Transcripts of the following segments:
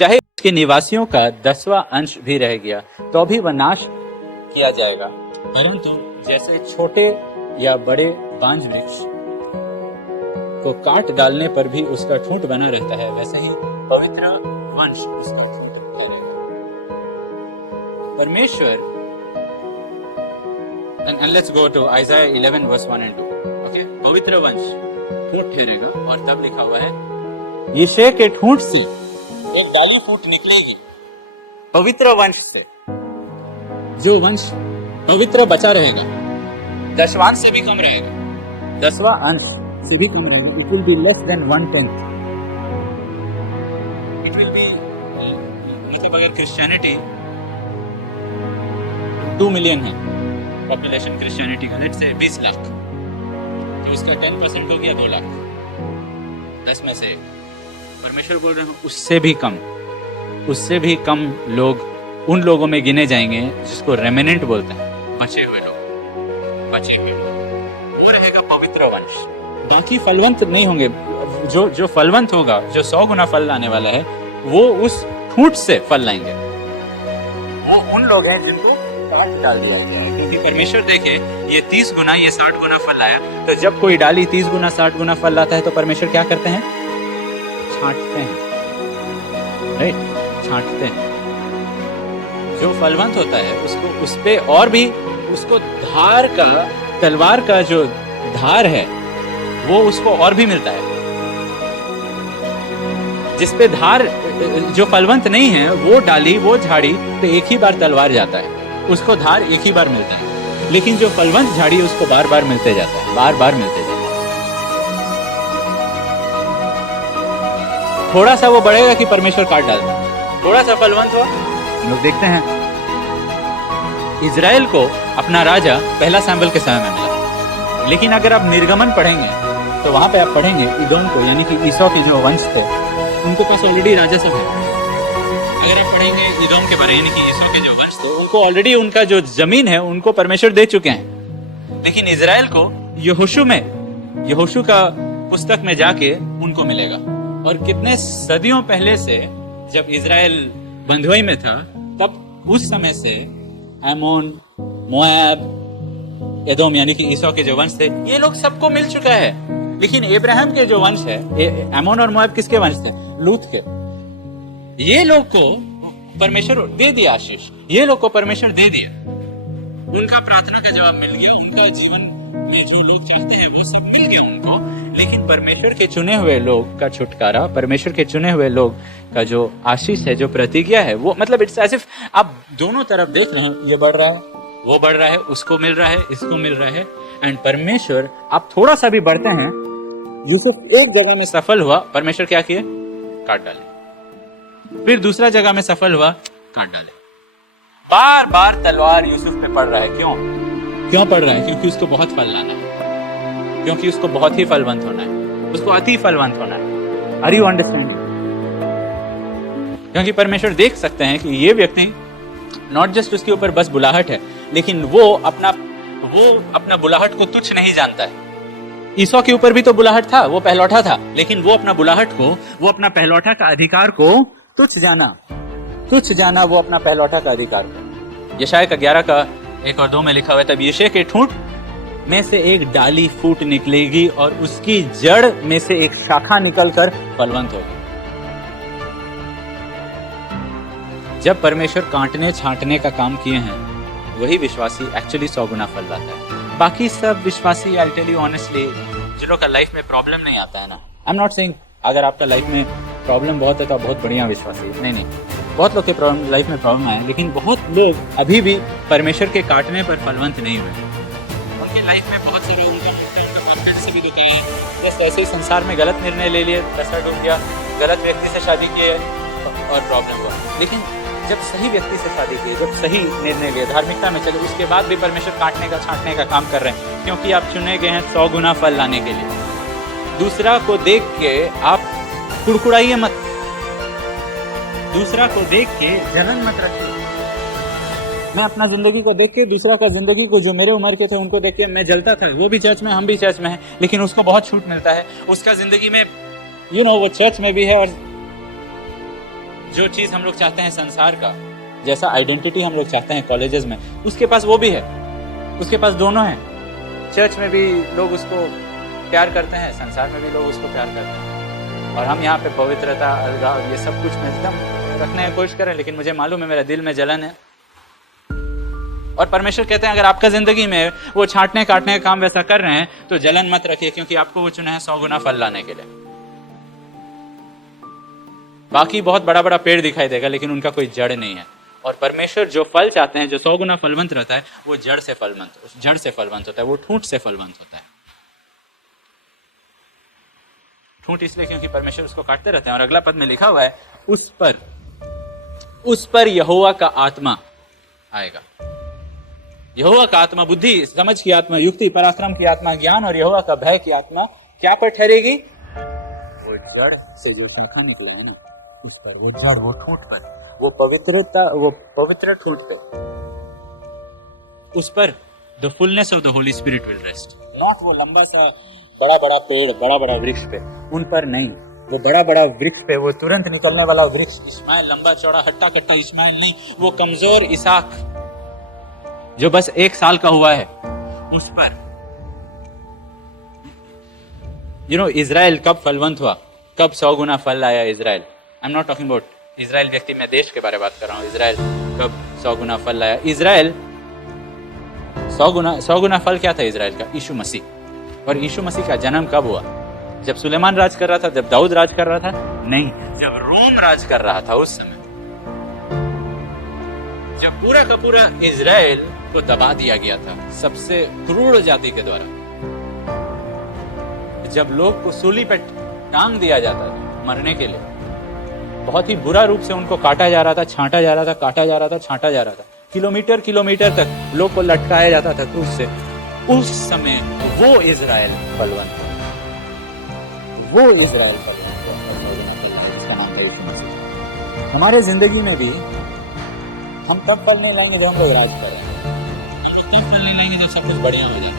चाहे उसके निवासियों का 10वां अंश भी रह गया तो भी वह नाश किया जाएगा, परंतु जैसे छोटे या बड़े बांज वृक्ष को काट डालने पर भी उसका ठूंठ बना रहता है, वैसे ही पवित्र वंश उसको ठहरेगा। परमेश्वर, and let's go to Isaiah 11 verse 1 and 2. Okay? पवित्र वंश ठूंठ ठहरेगा, और तब लिखा हुआ है यिशै के ठूंठ से एक डाली फूट निकलेगी, पवित्र वंश से। जो वंश पवित्र बचा रहेगा, दशवांश से भी कम रहेगा, 10वां अंश से भी कम रहेगा। It will be less than 1/10. It will be, मतलब अगर क्रिश्चियनिटी 2 मिलियन है पॉपुलेशन क्रिश्चियनिटी का, लेट्स से 20 लाख, तो उसका 10% हो गया 2 लाख, 10 में से। परमेश्वर बोल रहे हैं उससे भी कम लोग उन लोगों में गिने जाएंगे जिसको रेमिनेंट बोलते हैं, बचे हुए लोग। वो रहेगा पवित्र वंश। बाकी फलवंत नहीं होंगे। जो फलवंत होगा, जो 100 गुना फल लाने वाला है, वो उस ठूंठ से फल लाएंगे। वो उन लोग हैं जिनको काट डाल दिया गया है, क्योंकि परमेश्वर देखे ये 30 गुना, ये 60 गुना फल लाया, तो जब कोई डाली 30 गुना 60 गुना फल लाता है तो परमेश्वर क्या करते हैं? छांटते हैं, राइट? छांटते हैं। जो फलवंत होता है उसको, उस पे और भी उसको धार का, तलवार का जो धार है वो उसको और भी मिलता है। जिस पे धार, जो फलवंत नहीं है, वो डाली, वो झाड़ी तो एक ही बार तलवार जाता है, उसको धार एक ही बार मिलता है। लेकिन जो फलवंत झाड़ी उसको बार बार मिलते जाता है, बार बार मिलते जाता है। थोड़ा सा वो बढ़ेगा कि परमेश्वर काट डालता है, थोड़ा सा फलवंत हो। हम लोग देखते हैं इजराइल को अपना राजा पहला सैमुएल के समय में मिला, लेकिन अगर आप निर्गमन पढ़ेंगे तो वहां पे आप पढ़ेंगे इदोम को, यानी कि ईसौ के जो वंश थे, उनके पास ऑलरेडी राजा सब है। अगर आप पढ़ेंगे इदोम के बारे, यानी कि ईसौ के जो वंश थे, उनको ऑलरेडी उनका जो जमीन है उनको परमेश्वर दे चुके हैं। लेकिन इजराइल को यहोशू का पुस्तक में जाके उनको मिलेगा। और कितने सदियों पहले से, जब इजराइल बंधुआई में था, तब उस समय से आमोन, मोआब, एदोम, यानी कि ईसौ के जो वंश थे, ये लोग सबको मिल चुका है। लेकिन इब्राहिम के जो वंश है, आमोन और मोआब किसके वंश थे? लूत के। ये लोग को परमेश्वर दे दिया आशीष, ये लोग को परमेश्वर दे दिया, उनका प्रार्थना का जवाब मिल गया, उनका जीवन में जो लोग चाहते हैं वो सब मिल गया उनको। लेकिन परमेश्वर के चुने हुए लोग का छुटकारा, परमेश्वर के चुने हुए लोग का जो आशीष है, जो प्रतिज्ञा है, वो मतलब इट्स एज इफ आप दोनों तरफ देख रहे हैं, ये बढ़ रहा है, वो बढ़ रहा है, उसको मिल रहा है, इसको मिल रहा है। एंड परमेश्वर, आप थोड़ा सा भी बढ़ते हैं, यूसुफ एक जगह में सफल हुआ, परमेश्वर क्या किए? काट डाले। फिर दूसरा जगह में सफल हुआ, काट डाले। बार बार तलवार यूसुफ पे पड़ रहा है। क्यों पड़ रहा है? क्योंकि उसको बहुत फल लाना है, क्योंकि उसको बहुत ही फलवंत होना है, उसको अति फलवंत होना है। Are you understanding? क्योंकि परमेश्वर देख सकते हैं कि ये व्यक्ति नॉट जस्ट उसके ऊपर बस बुलाहट है, लेकिन वो अपना बुलाहट को तुच्छ नहीं जानता है। ईसौ के ऊपर भी तो बुलाहट था, वो पहलौठा था, लेकिन वो अपना बुलाहट को, वो अपना पहलौठा का अधिकार को तुच्छ जाना, वो अपना पहलौठा का अधिकार को। यशाया का 11 का 1 और 2 में लिखा हुआ है, तब यिशै के ठूंठ में से एक डाली फूट निकलेगी और उसकी जड़ में से एक शाखा निकलकर फलवंत होगी। जब परमेश्वर काटने छांटने का काम किए हैं, वही विश्वासी एक्चुअली 100 गुना फल लाता है। बाकी सब विश्वासी, आई टेल यू ऑनेस्टली, जिन का लाइफ में प्रॉब्लम नहीं आता है ना, आई एम नॉट सेइंग अगर आपका लाइफ में प्रॉब्लम बहुत है तो आप बहुत बढ़िया विश्वासी, नहीं, बहुत लोग के लाइफ में प्रॉब्लम आए, लेकिन बहुत लोग अभी भी परमेश्वर के काटने पर फलवंत नहीं हुए। उनकी लाइफ में बहुत सारे उनका कॉन्फिडेंस भी दुखे हैं, जैसे ऐसे ही संसार में गलत निर्णय ले लिए, पैसा डूब गया, गलत व्यक्ति से शादी किए और प्रॉब्लम हुआ। लेकिन जब सही व्यक्ति से शादी की, जब सही निर्णय लिए, धार्मिकता में चले, उसके बाद भी परमेश्वर काटने का छांटने का काम कर रहे हैं, क्योंकि आप चुने गए हैं 100 गुना फल लाने के लिए। दूसरा को देख के आप कुड़कुड़ाइए मत, दूसरा को देख के जलन मत रखिए। मैं अपना जिंदगी को देख के, दूसरा का जिंदगी को, जो मेरे उम्र के थे उनको देख के मैं जलता था। वो भी चर्च में, हम भी चर्च में हैं, लेकिन उसको बहुत छूट मिलता है, उसका जिंदगी में वो चर्च में भी है और जो चीज हम लोग चाहते हैं संसार का, जैसा आइडेंटिटी हम लोग चाहते हैं कॉलेजेस में, उसके पास वो भी है, उसके पास दोनों है। चर्च में भी लोग उसको प्यार करते हैं, संसार में भी लोग उसको प्यार करते हैं, और हम यहाँ पे पवित्रता, अलगाव, ये सब कुछ में एकदम रखने की कोशिश करें, लेकिन मुझे मालूम है मेरा दिल में जलन है। और परमेश्वर कहते हैं अगर आपका जिंदगी में वो छांटने काटने का काम वैसा कर रहे हैं तो जलन मत रखिए, क्योंकि आपको वो चुना है 100 गुना फल लाने के लिए। बाकी बहुत बड़ा बड़ा पेड़ दिखाई देगा, लेकिन उनका कोई जड़ नहीं है। और परमेश्वर जो फल चाहते हैं, जो 100 गुना फलवंत रहता है, वो जड़ से फलवंत होता है, वो ठूंठ से फलवंत होता है। ठूंठ इसलिए क्योंकि परमेश्वर उसको काटते रहते हैं। और अगला पद में लिखा हुआ है, उस पर यहोवा का आत्मा आएगा। यहोवा का आत्मा बुद्धि, समझ की आत्मा, युक्ति, पराक्रम की आत्मा, ज्ञान और यहोवा का भय की आत्मा क्या पर ठहरेगी? वो जड़ से जो शाखा निकले है ना, उस पर, वो जड़, वो ठूंठ पर, वो पवित्रता, वो पवित्र ठूंठ पे, उस पर the fullness of the Holi spirit will rest. Not वो लंबा सा बड़ा बड़ा पेड़, बड़ा बड़ा वृक्ष पे, उन पर नहीं। वो बड़ा बड़ा वृक्ष पे, वो तुरंत निकलने वाला वृक्ष इस्माइल, लंबा चौड़ा हट्टा कट्टा इस्माइल नहीं, वो कमजोर इसहाक जो बस 1 साल का हुआ है, उस पर। इजराइल कब फलवंत हुआ, कब 100 गुना फल लाया Israel? I am not talking about Israel व्यक्ति, मैं देश के बारे में बात कर रहा हूँ। इजराइल कब 100 गुना फल लाया? इजराइल 100 गुना फल क्या था इजराइल का? यीशु मसीह। और यीशु मसीह का जन्म कब हुआ? जब सुलेमान राज कर रहा था, जब दाऊद राज कर रहा था? नहीं, जब रोम राज कर रहा था, उस समय, जब पूरा का पूरा इजराइल को दबा दिया गया था सबसे क्रूर जाति के द्वारा। जब लोग को सूली पे टांग दिया जाता था मरने के लिए, बहुत ही बुरा रूप से उनको काटा जा रहा था, छांटा जा रहा था, काटा जा रहा था, छांटा जा रहा था, किलोमीटर किलोमीटर तक लोग को लटकाया जाता था क्रूस से। उस समय वो इजराइल बलवंत, वो इजराइल बलवंत, इसका नाम है यीशु मसीह। हमारे जिंदगी में भी हम तब फल नहीं लाएंगे जब हम लोग राज कर रहे हैं, तब फल नहीं लाएंगे जब सब कुछ बढ़िया हो जाता है।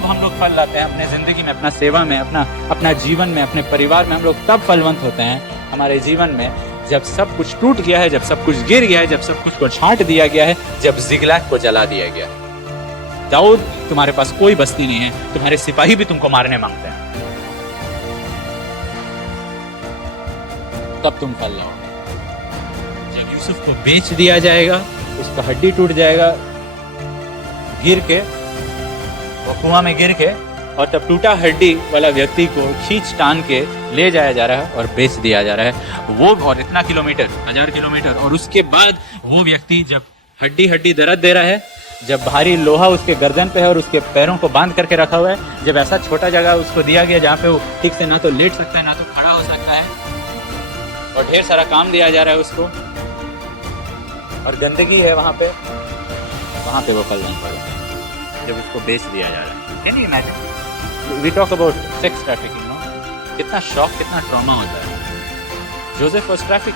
हम लोग फल लाते हैं अपने जिंदगी में, अपना सेवा में, अपना जीवन में, अपने परिवार में। हम लोग तब फलवंत होते हैं हमारे जीवन में जब सब कुछ टूट गया है, जब सब कुछ गिर गया है, जब सब कुछ को छांट दिया गया है, जब जिगलैग को जला दिया गया है। दाऊद, तुम्हारे पास कोई बस्ती नहीं है, तुम्हारे सिपाही भी तुमको मारने मांगते हैं, तब तुम फल लाओ। जब यूसुफ को बेच दिया जाएगा, उसका हड्डी टूट जाएगा गिर के, वो कुआं में गिर के, और तब टूटा हड्डी वाला व्यक्ति को खींच टान के ले जाया जा रहा है और बेच दिया जा रहा है। वो और इतना किलोमीटर, 1000 किलोमीटर, और उसके बाद वो व्यक्ति जब हड्डी दर्द दे रहा है, जब भारी लोहा उसके गर्दन पे है और उसके पैरों को बांध करके रखा हुआ है, जब ऐसा छोटा जगह उसको दिया गया जहाँ पे वो ठीक से ना तो लेट सकता है ना तो खड़ा हो सकता है, और ढेर सारा काम दिया जा रहा है उसको, और गंदगी है वहाँ पे वो फलवंत पड़ेगा जब उसको बेच दिया जा रहा है। Can you imagine? We talk about sex trafficking, no? कितना शॉक, कितना ट्रॉमा होता है। Joseph was traffic,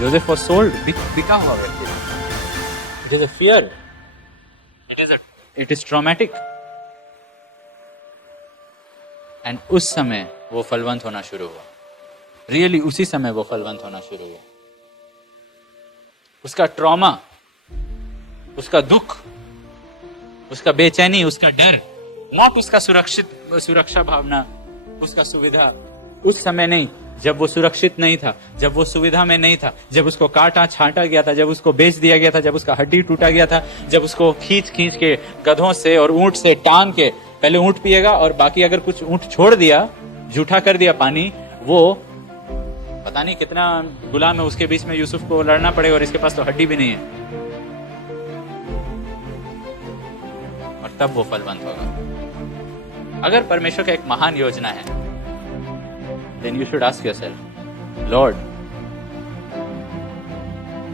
Joseph was sold, बिका हुआ व्यक्ति। It is a fear, it is traumatic. And उस समय वो फलवंत होना शुरू हुआ, रियली उसी समय वो फलवंत होना शुरू हुआ। उसका ट्रॉमा, उसका दुख, उसका बेचैनी, उसका डर, नॉट उसका सुरक्षा भावना, उसका सुविधा, उस समय नहीं, जब वो सुरक्षित नहीं था, जब वो सुविधा में नहीं था, जब उसको काटा छांटा गया था, जब उसको बेच दिया गया था, जब उसका हड्डी टूटा गया था, जब उसको खींच के गधों से और ऊंट से टांग के, पहले ऊंट पिएगा और बाकी अगर कुछ ऊंट छोड़ दिया, जूठा कर दिया पानी, वो पता नहीं कितना गुलाम है, उसके बीच में यूसुफ को लड़ना पड़ेगा, और इसके पास तो हड्डी भी नहीं है, और तब वो फलवंत होगा। अगर परमेश्वर का एक महान योजना है, then you should ask yourself, Lord,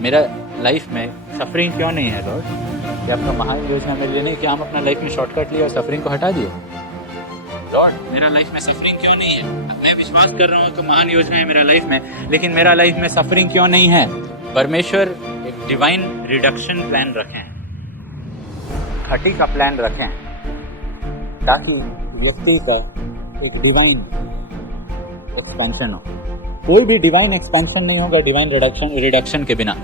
मेरा लाइफ में सफरिंग क्यों नहीं है लॉर्ड? क्या आपका महान योजना मेरे लिए नहीं? क्या हम अपना लाइफ में शॉर्टकट लिया और सफरिंग को हटा दिए? लॉर्ड, मेरा लाइफ में सफरिंग क्यों नहीं है? मैं विश्वास कर रहा हूँ कि महान योजना है मेरा लाइफ में, लेकिन मेरा लाइफ में सफरिंग क्यों नहीं है? परमेश्वर एक डिवाइन रिडक्शन प्लान रखे हैं, छठी का प्लान रखे हैं, ताकि व्यक्ति का एक डिवाइन एक्सपेंशन हो, कोई भी डिवाइन एक्सपेंशन नहीं होगा डिवाइन रिडक्शन के बिना।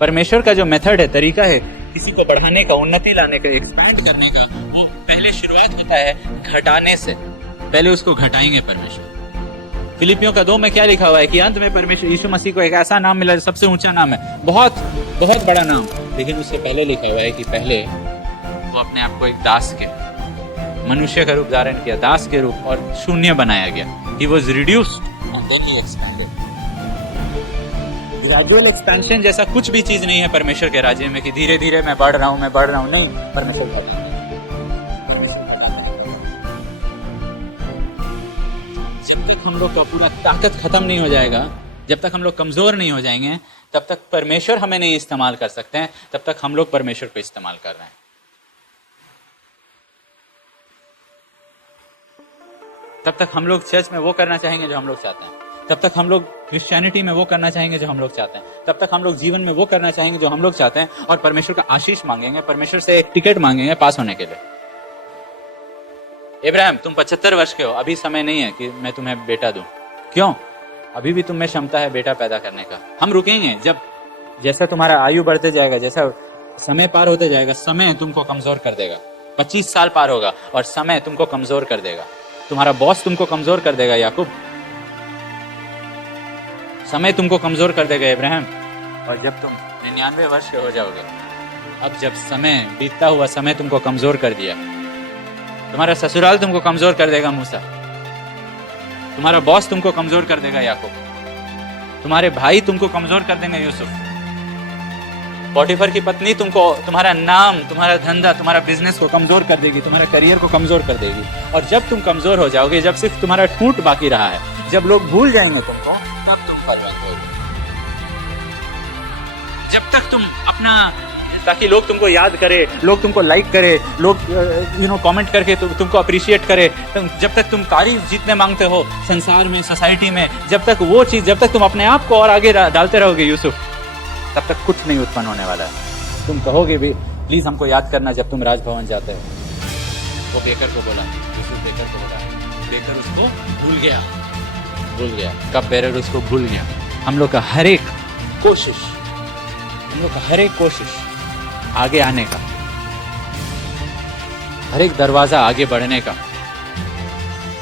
परमेश्वर का जो मेथड है, तरीका है किसी को बढ़ाने का, उन्नति लाने का, एक्सपैंड करने का, वो पहले शुरुआत होता है घटाने से। पहले उसको घटाएंगे परमेश्वर। फिलिपियों का 2 में क्या लिखा हुआ है कि अंत में परमेश्वर यीशु मसीह को एक ऐसा नाम मिला, सबसे ऊंचा नाम है, बहुत बहुत बड़ा नाम, लेकिन उससे पहले लिखा हुआ है कि पहले वो अपने आप को एक दास के, मनुष्य का रूप धारण किया, दास के रूप, और शून्य बनाया गया। He was reduced and then he expanded. Gradual expansion जैसा कुछ भी चीज नहीं है परमेश्वर के राज्य में कि धीरे धीरे मैं बढ़ रहा हूं, नहीं। परमेश्वर का जब तक हम लोग का पूरा ताकत खत्म नहीं हो जाएगा, जब तक हम लोग कमजोर नहीं हो जाएंगे, तब तक परमेश्वर हमें नहीं इस्तेमाल कर सकते हैं, तब तक हम लोग परमेश्वर को इस्तेमाल कर रहे हैं। तब तक हम लोग चर्च में वो करना चाहेंगे जो हम लोग चाहते हैं, तब तक हम लोग क्रिश्चियनिटी में वो करना चाहेंगे जो हम लोग चाहते हैं, तब तक हम लोग जीवन में वो करना चाहेंगे जो हम लोग चाहते हैं, और परमेश्वर का आशीष मांगेंगे, परमेश्वर से एक टिकट मांगेंगे पास होने के लिए। इब्राहिम, तुम 75 वर्ष के हो, अभी समय नहीं है कि मैं तुम्हें बेटा दूं। क्यों? अभी भी तुम में क्षमता है बेटा पैदा करने का। हम रुकेंगे जब जैसा तुम्हारा आयु बढ़ते जाएगा, जैसा समय पार होते जाएगा, समय तुमको कमजोर कर देगा। 25 साल पार होगा और समय तुमको कमजोर कर देगा। तुम्हारा बॉस तुमको कमजोर कर देगा याकूब, समय तुमको कमजोर कर देगा इब्राहिम। और जब तुम 99 वर्ष के हो जाओगे, अब जब समय बीतता हुआ समय तुमको कमजोर कर दिया, तुम्हारा ससुराल तुमको कमजोर कर देगा मूसा, तुम्हारा बॉस तुमको कमजोर कर देगा याकूब, तुम्हारे भाई तुमको कमजोर कर देंगे यूसुफ, पोटीफर की पत्नी तुमको, तुम्हारा नाम, तुम्हारा धंधा, तुम्हारा बिजनेस को कमजोर कर देगी, तुम्हारे करियर को कमजोर कर देगी। और जब तुम कमजोर हो जाओगे, जब सिर्फ तुम्हारा ठूंठ बाकी रहा है, जब लोग भूल जाएंगे तुमको, तब तुम फलवंत होगे। जब तक तुम अपना, ताकि लोग तुमको याद करे, लोग तुमको लाइक करे, लोग कमेंट करके तुमको अप्रिशिएट करे, जब तक तुम तारीफ जितने मांगते हो संसार में, सोसाइटी में, जब तक वो चीज, जब तक तुम अपने आप को और आगे डालते रहोगे यूसुफ, तब तक कुछ नहीं उत्पन्न होने वाला है। तुम कहोगे भी प्लीज हमको याद करना जब तुम राजभवन जाते हो। वो बेकर को बोला, यूसुफ बेकर को बोला, बेकर उसको भूल गया। कब बेकर उसको भूल गया? हम लोग का हर एक कोशिश आगे आने का, हर एक दरवाजा आगे बढ़ने का,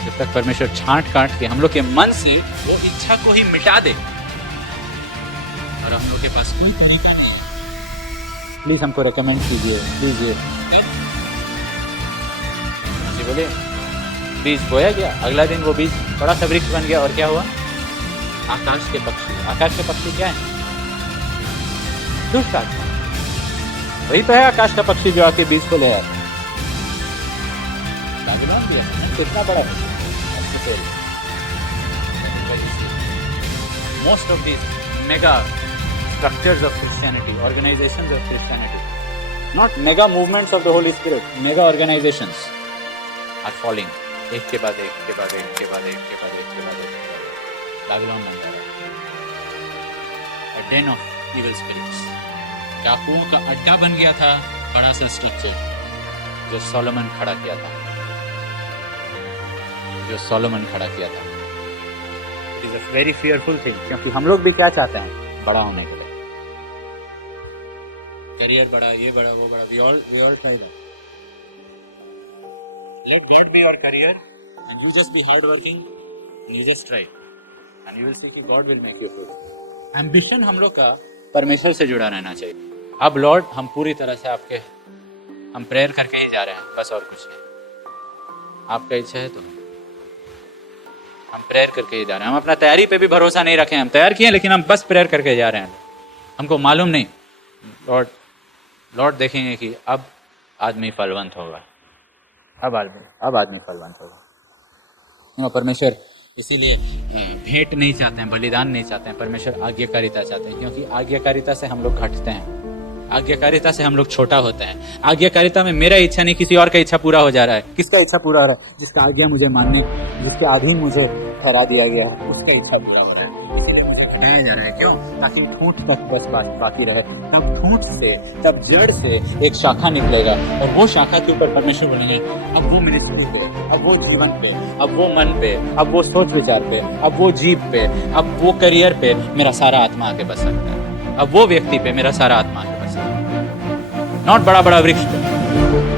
जब तक परमेश्वर छांट काट के हम लोग के मन से वो इच्छा को ही मिटा दे, और हम लोग के पास कोई तरीका नहीं है। प्लीज हमको रेकमेंड कीजिए, प्लीज। बोले बीज बोया गया, अगला दिन वो बीज बड़ा सा वृक्ष बन गया, और क्या हुआ? आकाश के पक्षी क्या है? दुष्ट आत्मा। वही तो है आकाश का पक्षी जो आके बीज को ले आया। बाबिलोन भी है, कितना बड़ा है। Most of these mega structures of Christianity, organizations of Christianity, not mega movements of the Holy Spirit, mega organizations are falling. एक के बाद एक के बाद एक के बाद एक के बाद एक के बाद एक। बाबिलोन बन जा रहा है, a den of evil spirits। डाकुओं का अड्डा बन गया था बड़ा सा स्ट्रक्चर जो सोलोमन खड़ा किया था, It is a very fearful thing, क्योंकि हम लोग भी क्या चाहते हैं? बड़ा होने के लिए, करियर बड़ा, ये बड़ा, वो बड़ा। We all try that. Let God be your career, and you just be hardworking, and you just try, and you will see कि God will make you good. Ambition हम लोग का परमेश्वर से जुड़ा रहना चाहिए। अब लॉर्ड, हम पूरी तरह से आपके, हम प्रेयर करके ही जा रहे हैं, बस और कुछ नहीं। आपका इच्छा है तो हम प्रेयर करके ही जा रहे हैं। हम अपना तैयारी पे भी भरोसा नहीं रखे, हम तैयार किए लेकिन हम बस प्रेयर करके जा रहे हैं। हमको मालूम नहीं, लॉर्ड देखेंगे कि अब आदमी फलवंत होगा, अब आदमी फलवंत होगा। परमेश्वर इसीलिए भेंट नहीं चाहते हैं, बलिदान नहीं चाहते हैं, परमेश्वर आज्ञाकारिता चाहते हैं, क्योंकि आज्ञाकारिता से हम लोग घटते हैं, आज्ञाकारिता से हम लोग छोटा होते हैं। आज्ञाकारिता में मेरा इच्छा नहीं, किसी और का इच्छा पूरा हो जा रहा है। किसका इच्छा पूरा हो रहा है? जिसका आज्ञा मुझे माननी, जिसके अधीन मुझे ठहरा दिया गया है, उसका इच्छा पूरा हो रहा है। इसलिए मुझे कहया जा रहा है, क्यों? ताकि ठूंठ तक बस बाकी रहे। तब ठूंठ से, तब जड़ से एक शाखा निकलेगा और वो शाखा के ऊपर परमेश्वर बोलेंगे अब वो मिनिस्ट्री पे, अब वो जीवन पे, अब वो मन पे, अब वो सोच विचार पे, अब वो जीव पे, अब वो करियर पे मेरा सारा आत्मा आके बस सकता है। अब वो व्यक्ति पे मेरा सारा आत्मा आके बस सकता है। नॉट बड़ा बड़ा वृक्ष पे।